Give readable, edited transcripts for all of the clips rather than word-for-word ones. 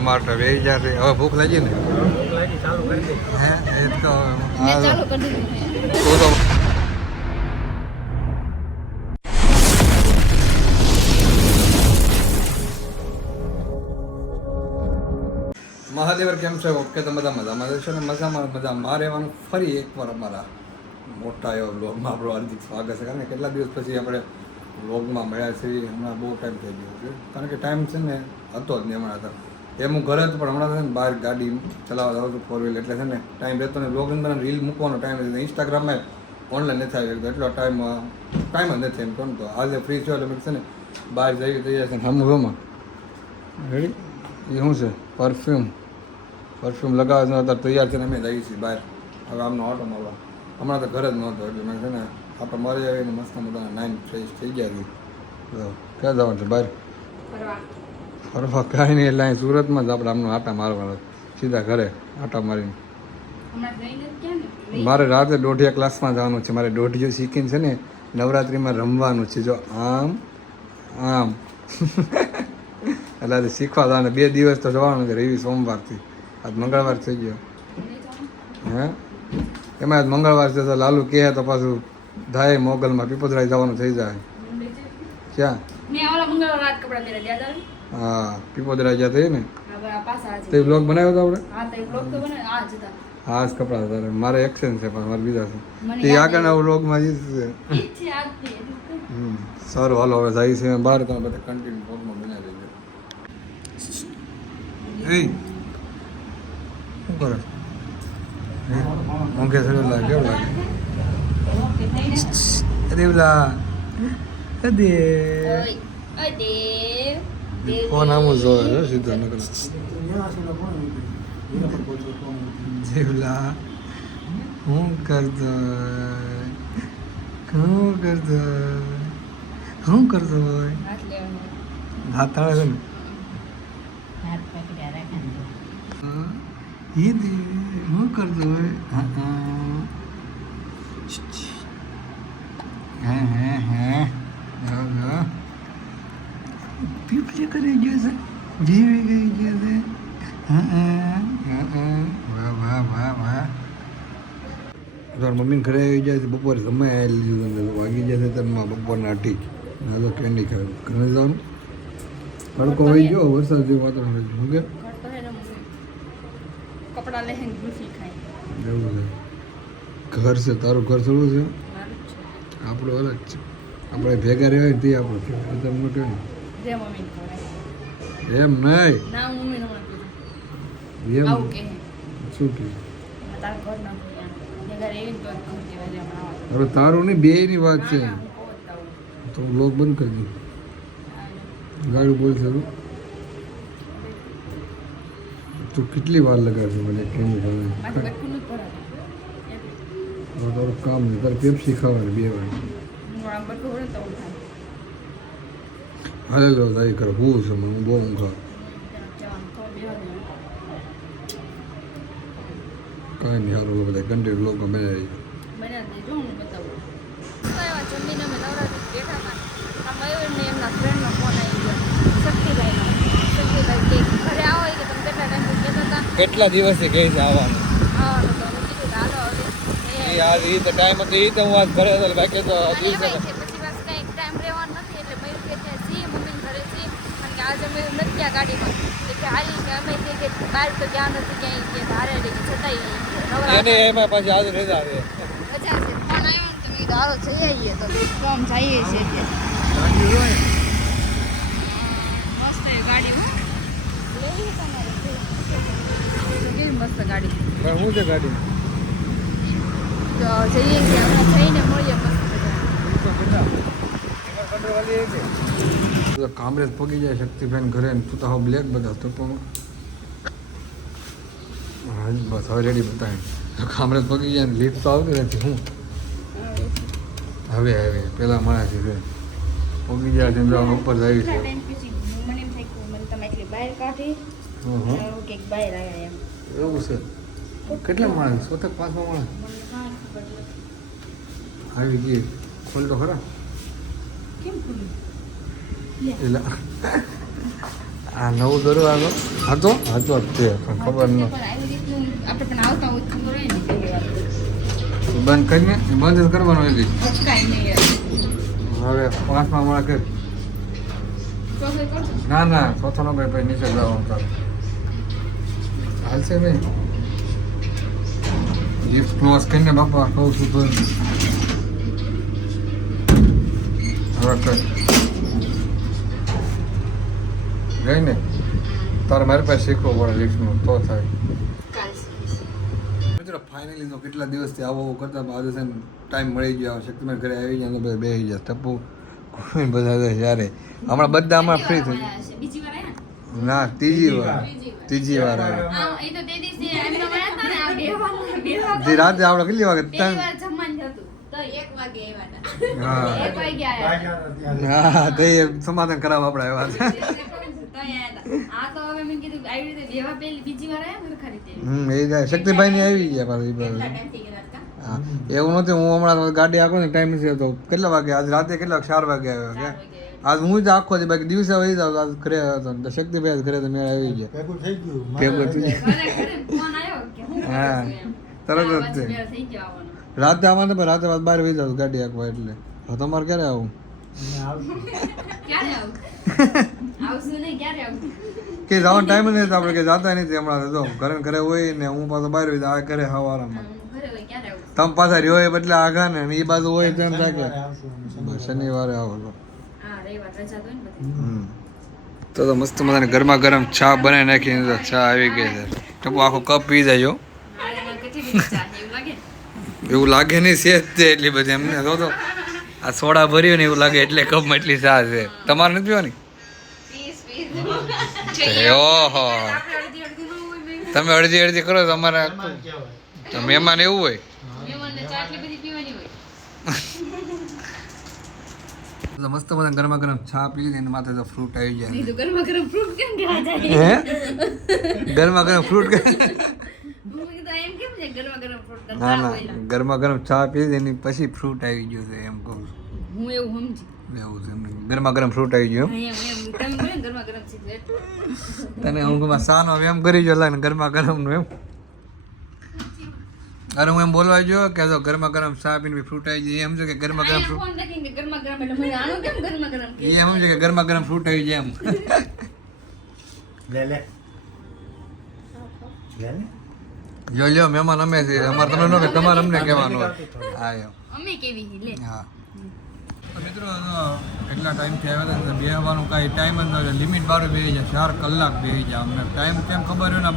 ટમાટર very જશે. હવે ભૂખ લાગી ને? ચાલુ કરી દે. હે એ તો ચાલુ કરી દીધું. તું તો મહાદેવર કેમ છે? ઓકે તો બધા મજામાં છે ને? મજા મારે રહેવાનું ફરી એકવાર અમારા મોટા એવા વ્લોગમાં આપણું હાર્દિક સ્વાગત છે. કારણ કે કેટલા દિવસ પછી આપણે વ્લોગમાં મળ્યા છીએ. હમણાં બહુ ટાઈમ થઈ ગયો છે, કારણ કે ટાઈમ છે ને હતો જ નહીં હમણાં હતા. એમ હું ઘરે જ પણ હમણાં છે ને બહાર ગાડી ચલાવવા જાઉં છું 4 વ્હીલ, એટલે છે ને ટાઈમ રહેતો ને વ્લોગની બનાવ રીલ મૂકવાનો ટાઈમ નથી. ઇન્સ્ટાગ્રામમાં ઓનલાઈન નથી આવી શકતો, એટલો ટાઈમ જ નથી. એમ કહું તો આજે ફ્રી છો એટલે છે ને બહાર જઈ જઈએ છે. હમ રોમાં રેડી એ શું છે? પરફ્યુમ લગાવે છે. અત્યારે તૈયાર થઈને અમે જઈએ છીએ બહાર. હવે આમનો ઓટો મારવા. હમણાં તો ઘરે જ નહોતો, એટલે મેં છે ને આપણે મરી આવીને મસ્ત મજાના 9 ફ્રેશ થઈ ગયા હતી. તો ક્યાં જવાનું છે બહાર? ફરવા કાંઈ નહીં, એટલે અહીં સુરતમાં જ આપણે આમનો આટા મારવાનો, સીધા ઘરે આટા મારીને. મારે રાતે દોઢિયા ક્લાસમાં જવાનું છે. મારે દોઢિયું શીખીને છે ને નવરાત્રિમાં રમવાનું છે. જો આમ એટલે આજે શીખવા જવાનું. 2 દિવસ તો જવાનું છે, રવિ સોમવારથી. આજ મંગળવાર થઈ ગયો. હે એમાં આજ મંગળવાર છે તો લાલુ કહે તો પાછું થાય મોગલમાં પીપોદરાઈ જવાનું થઈ જાય. ક્યાં? હા પીપોદરાઈ ગયા થઈ ને તે બ્લોગ બનાવ્યો હતો આપણે. હા જ કપડા હતા મારે એક્સચેન્જ છે, પણ મારે બીજા છે તે આગળના વ્લોગમાં જ છે. સારું હાલો હવે જાય છે બહાર. તમે બધા કન્ટિન્યુ વ્લોગમાં બનાવી દેજો. એ શું કરે? ઊંઘે થયેલું લાગે, કેવું લાગે? અરે ઓલા ફોન આમ જ જોવે સીધો નકર. જેવલા હું કરતો હોય હાથ તાળે છે ને હું કરતો હોય. પીપલી કરી ગયો છે, જીવી ગઈ ગયો છે. વાહ મમ્મીને ઘરે આવી જાય છે. બપોરે સમય આવી લીધું વાગી જાય છે તરમાં બપોરના 8. ના તો કેન્ડી ખાય. ઘરે જવાનું તડકો આવી ગયો, વરસાદ જેવું વાતાવરણ શું કે કપડા લઈને ગુલ્ફી ખાય એવું છે. ઘર છે તારું? ઘર થોડું છે આપણું અલગ છે. આપણે ભેગા રહેવાય તે આપણું કહેવાય. તમને કહ્યું એમ નહીં એમ શું કે હવે તારું નહીં બેયની વાત છે. તો બ્લોગ બંધ કરી દઉં. ગાડું બોલ થયું. તું કેટલી વાર લગાડશે મને કેમ તારું કામ નહીં. તારે પેપ્સી ખાવાની 2 વાર. હાલે લો તારી કરે હું છે હું બહુ ઊંઘા. કાંઈ નહીં સારું બધા કન્ટિન્યુ લોકો બનાવી. કેટલા દિવસથી કહે છે આવવાનું? યાર એ તો ટાઈમ હતો, એ તો હું આજ ઘરે હતો બાકી તો દિવસે એને એમાં પાછી આજે રજા આવે. મસ્ત ગાડી શું છે ગાડી? જઈને મળીએ. કામરેજ પગી જાય શક્તિબેન ઘરે ને તું તો હવે બ્લેક બધા તો પણ હા બસ હવે રેડી બતાવી. કામરેજ પગી જાય ને લીફ્ટ તો આવતી નથી. હું હવે પેલા માણસી છે પગી જાય છે ઉપર જાય છે. એવું છે? કેટલા માણસ? 5 માણસ આવી ગઈ. ખોલ તો ખરા. એટલે આ નવું દરવાજો હતો હતો જ તે પણ ખબર ન પણ આવી રીતનું આપણે પણ આવતા હોય તો ખબર હોય ને કેવી વાત. બંધ કરીને બંધ જ કરવાનું એથી કાંઈ નહીં યાર. હવે 5માં મળે કે તો કંઈ કરજો. ના ના ચોથો નો ભાઈ નીચે જવાનું ચાલ હાલશે ભાઈ લિફ્ટ ક્લોઝ કરીને બાપા કહું છું તો હવે કર ગઈ ને તારે મારી પાસે શીખવું પડે લિફ્ટનું તો થાય કાલ મિત્રો ફાઇનલી તો કેટલા દિવસથી આવો કરતા આજે છે ને ટાઈમ મળી ગયો શક્તિમાન ઘરે આવી જાય તો બધા બેસી જાય ટપ્પુ બધા જ્યારે હમણાં બધા હમણાં ફ્રી થઈ મળ્યા હશે. બીજી વાર આયા ને? ના ત્રીજી વાર આવ્યા આ એ તો તે દિવસે આવીને મળ્યા હતા ને આ બે વાર જે રાતે આપણે કેટલી વાગે પહેલી વાર જમવાનું હતું તો 1 વાગે આવ્યા હતા. હા 1 વાગે આવ્યા. હા તે સમાધાન કરાવવા આપણે આવ્યા હતા આ તો હવે મેં કીધું આવી રીતે બેવા પહેલી બીજી વાર આયા ને ખરી તે. એ જાય શક્તિભાઈ ની આવી ગયા પાછી કેટલા ટાઈમ થઈ ગયા હતા? હા એવું નથી હું હમણાં ગાડી આખો ને ટાઈમ છે તો કેટલા વાગે આજ રાતે કેટલા 4 વાગે આવ્યો કે આજ હું જ આખો હતી બાકી દિવસે વહી જાવ આજ ઘરે હતો તો શક્તિભાઈ ઘરે તો મેળ આવી ગયા ભેગું થઈ ગયું ઘરે ઘરે ફોન આવ્યો કે હું હા તરત જ તે મેળ થઈ ગયો આવવાનો. રાતે આવવાનું પણ રાતે બહાર વહી જાવ ગાડી આખવા એટલે હવે તમારે ક્યારે આવું ક્યારે આવું? આવશું નહીં ક્યારે આવું? કે જવાનો ટાઈમ જ નથી આપણે કે જાતા નથી હમણાં તો ઘરે ને ઘરે હોય ને હું પાછો બહાર વહી આ ઘરે હવારામાં ઘરે હોય ક્યારે આવું? તમે પાછા રહ્યો હોય બદલે આગા ને એ બાજુ હોય તેમ થાય કે બસ શનિવારે આવો તો હા રવિવાર રજા તો હોય ને બધી. તો મસ્ત મજાને ગરમા ગરમ ચા બનાવી નાખીને તો ચા આવી ગઈ છે ટપુ આખો કપ પી જાય મારે કેટલી બધી ચા છે, એવું લાગે ને? એવું લાગે નહીં છે જ તે એટલી બધી એમને તો આ સોડા ભર્યો ને એવું લાગે એટલે કપમાં એટલી ચા છે તમારે નથી પીવાની ઓહો આપણે અડધી અડધી ન હોય બેન. તમે અડધી અડધી કરો તો અમારે તો મહેમાન એવું હોય મહેમાનને ચા એટલી બધી પીવાની હોય. તો મસ્ત બધા ગરમા ગરમ ચા પી લીધી અને માથે તો ફ્રૂટ આવી જાય નહીં તો ગરમા ગરમ fruit કેમ દેવા જાય? હે ગરમા ગરમ ફ્રૂટ હું કીધું એમ કેમ છે ગરમા ગરમ fruit તો ના ચા ના હોય લા. ગરમા ગરમ ચા પી લીધી એની પછી ફ્રૂટ આવી ગયું છે એમ કહું છું. હું એવું સમજી. એવું છે એમ ગરમા ગરમ ફ્રૂટ આવી ગયું હા, એમ તમે બોલે ને ગરમા ગરમ છે એટલે. તને હું સાનો એમ કરી જો લાગે ગરમા ગરમ નું એમ અરે હું એમ બોલવા જો કે જો ગરમા ગરમ ચા પીને ફ્રૂટ આવી જાય એમ છે કે ગરમા ગરમ આયા ફોન રાખીને કે ગરમા ગરમ એટલે મને આનું કેમ ગરમા ગરમ કે? એ એમ છે કે ગરમા ગરમ ફ્રૂટ આવી જાય એમ જો લ્યો મહેમાન અમે છે અમારે તમે નો કે તમારે અમને કહેવાનું હોય હા એમ અમે કેવી હી લે. હા તો મિત્રો એટલા ટાઈમથી આવ્યા હતા ને બેસવાનું કાંઈ ટાઈમ જ ન લિમિટ બાર બેસી જાય 4 કલાક બેસી જાય અમને ટાઈમ કેમ ખબર હોય ને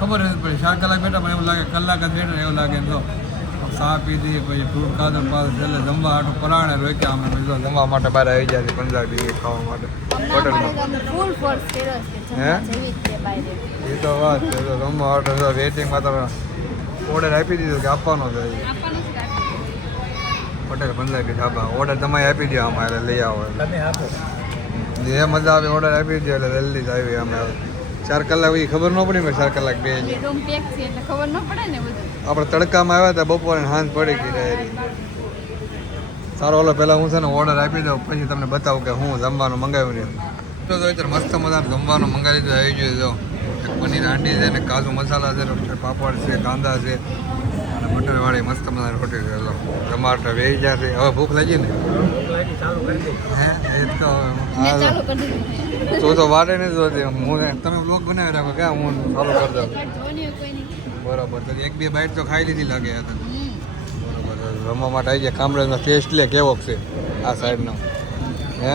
ખબર નથી પડી 4 કલાક બેઠા પણ એવું લાગે કલાક જ બેઠા એવું લાગે ને તો ચા પીધી પછી ફ્રૂટ ખાધો પાછું છેલ્લે જમવા હાટું પરાણે રોક્યા અમે પછી તો જમવા માટે બહાર આવી જાય પંજાબી ખાવા માટે હોટલમાં ફૂલ ફોર્સ કર્યો છે હે? જેવી જ છે બાય એ તો વાત છે તો જમવા માટે તો વેટિંગમાં તો ઓર્ડર આપી દીધો કે આપવાનો છે આપવાનું છે કાઢી. હોટેલ પંજાબી ઢાબા ઓર્ડર તમે આપી દો અમારે લઈ આવો જે મજા આવે ઓર્ડર આપી દો એટલે જલ્દી જ આવી અમે 4 કલાક એ ખબર ન પડી ને 4 કલાક બે એ રૂમ પેક છે એટલે ખબર ન પડે ને બધું. આપણે તડકામાં આવ્યા હતા બપોરે ને સાંજ પડી ગઈ ડાયરી સારો ઓલો પહેલાં હું છે ને ઓર્ડર આપી દઉં પછી તમને બતાવું કે હું જમવાનું મંગાવ્યું ને તો અત્યારે મસ્ત મજાનું જમવાનું મંગાવી દીધું આવી ગયું જો એક પનીર હાંડી છે ને કાજુ મસાલા છે પાપડ છે કાંદા છે અને બટરવાળી મસ્ત મજાની રોટી છે જો ટમાટર વેઈ જાય છે હવે ભૂખ લાગી ને હે એ તો મેં હા ચાલુ કરી દીધું છે. તો વારે નથી જોતી હું તમે બ્લોગ બનાવી રાખો ક્યાં હું ચાલુ કરી દઉં જોવાની કોઈ નહીં. બરાબર તો 1-2 બાઈટ તો ખાઈ લીધી લાગે હતા હમ. બરાબર રમવા માટે આવી જાય કામરેજનો ટેસ્ટ લે કેવો છે આ સાઈડનો હે એ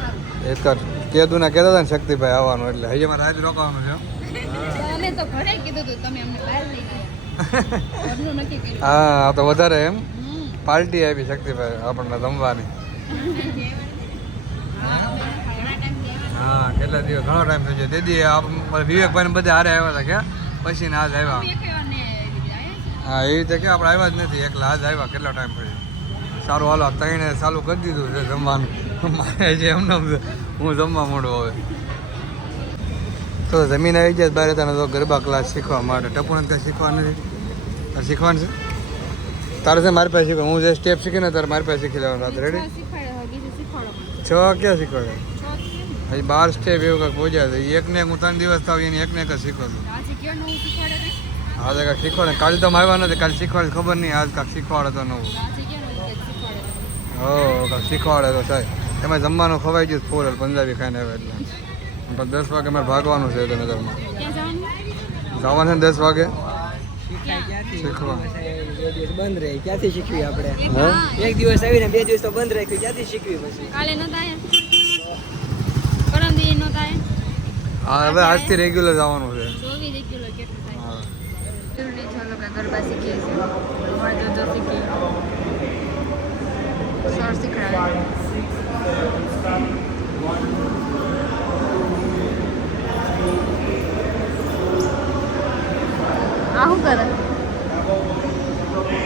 હારું. એક કેદુના કહેતા હતા ને શક્તિભાઈ આવવાનું એટલે હજી અમારે રાત રોકાવાનું છે અમે તો ઘરે કીધું હતું તમે અમને બહાર લઈ ગયા. ઘરનું નક્કી કર્યું. હા આ તો વધારે એમ હમ. પાર્ટી આપી શક્તિભાઈ આપણને જમવાની હા, અમે ઘણા ટાઈમથી આવ્યા. હા કેટલા દિવસ ઘણો ટાઈમ થઈ ગયો દીદી વિવેકભાઈને બધા હારે આવ્યા હતા કે પછી ને આજ આવ્યા અમે એકેય વાર ને એવી રીતે આવ્યા છીએ. હા એ રીતે કે આપણે આવ્યા જ નથી એકલા આજ આવ્યા કેટલો ટાઈમ પછી સારું હાલો તઈને ચાલુ કરી દીધું છે જમવાનું મારે જે એમને હું જમવા માંડું હવે તો જમીન આવી જાય બહાર તને તો ગરબા ક્લાસ શીખવા માટે ટપુને ત્યાં શીખવા નથી તારે શીખવાનું છે તારે છે મારી પાસે શીખવા હું જે સ્ટેપ શીખીને તારે મારી પાસે શીખી લેવાનું રાત રેડી છ શીખવાડે હવે બીજું શીખવાડો મને. 6 ક્યાં શીખવાડે છ કેમ? હજી 12 સ્ટેપ એવું કંઈક પહોંચ્યા છે એકને હું 3 દિવસ થાવ એની એકને એક જ શીખો છું આજે કયો નવું શીખવાડે કઈ? આજે કાંઈક શીખવાડે કાલે તો આવ્યા નથી કાલે શીખવાડે ખબર નહીં આજ કાંઈક શીખવાડે તો નવું આજે કયો નવું કંઈક શીખવાડે તમે? હો કાંઈક શીખવાડે તો સાહેબ એમાં જમવાનું ખવાઈ ગયું ફૂલ પંજાબી ખાઈને આવે એટલે પણ 10 વાગે મારે ભાગવાનું છે તો નગરમાં ક્યાં જવાનું? જવાનું છે 10 વાગે ક્યાં? શીખવા બે દિવસ બંધ રહે ક્યાંથી શીખવી આપણે હા? એક દિવસ આવીને 2 દિવસ તો બંધ રાખ્યું ક્યાંથી શીખવી પછી કાલે નહોતા આયા? પરમ દી નહોતા આયા? હા હવે આજથી રેગ્યુલર જવાનું છે 24 રેગ્યુલર કેટલું થાય? હા જરૂરી છે આપણે ગરબા શીખીએ છીએ મળતો તો શીખીએ સર શીખડાવે આ શું કરે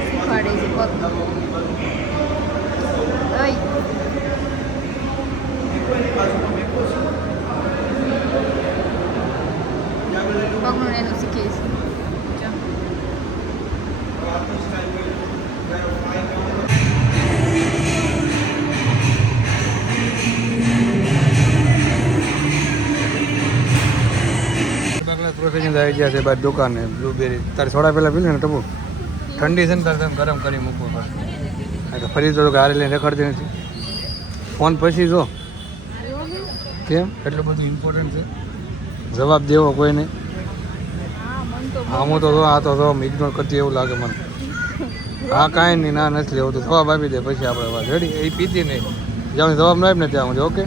શીખવાડે છે પગ ઓય પગનું ને એનું શીખીએ છીએ પ્રોફેશન આવી ગયા છે બાદ દુકાને બ્લુબેરી તારે સોડા પહેલાં પીને ને ટપુ ઠંડી છે ને તારે તમે ગરમ કરી મૂકવો પડે કારણ કે ફરી તો ગાડી લઈને રખડતી નથી ફોન પછી જો કેમ એટલું બધું ઇમ્પોર્ટન્ટ છે જવાબ દેવો કોઈને આમ તો જો આ તો જો ઇગ્નોર કરતી એવું લાગે મને હા કાંઈ નહીં ના નથી લેવું તો જવાબ આપી દે પછી આપણે વાત રેડી એ પીતી નહીં જ્યાં જવાબ ન આપે ને ત્યાં ઓકે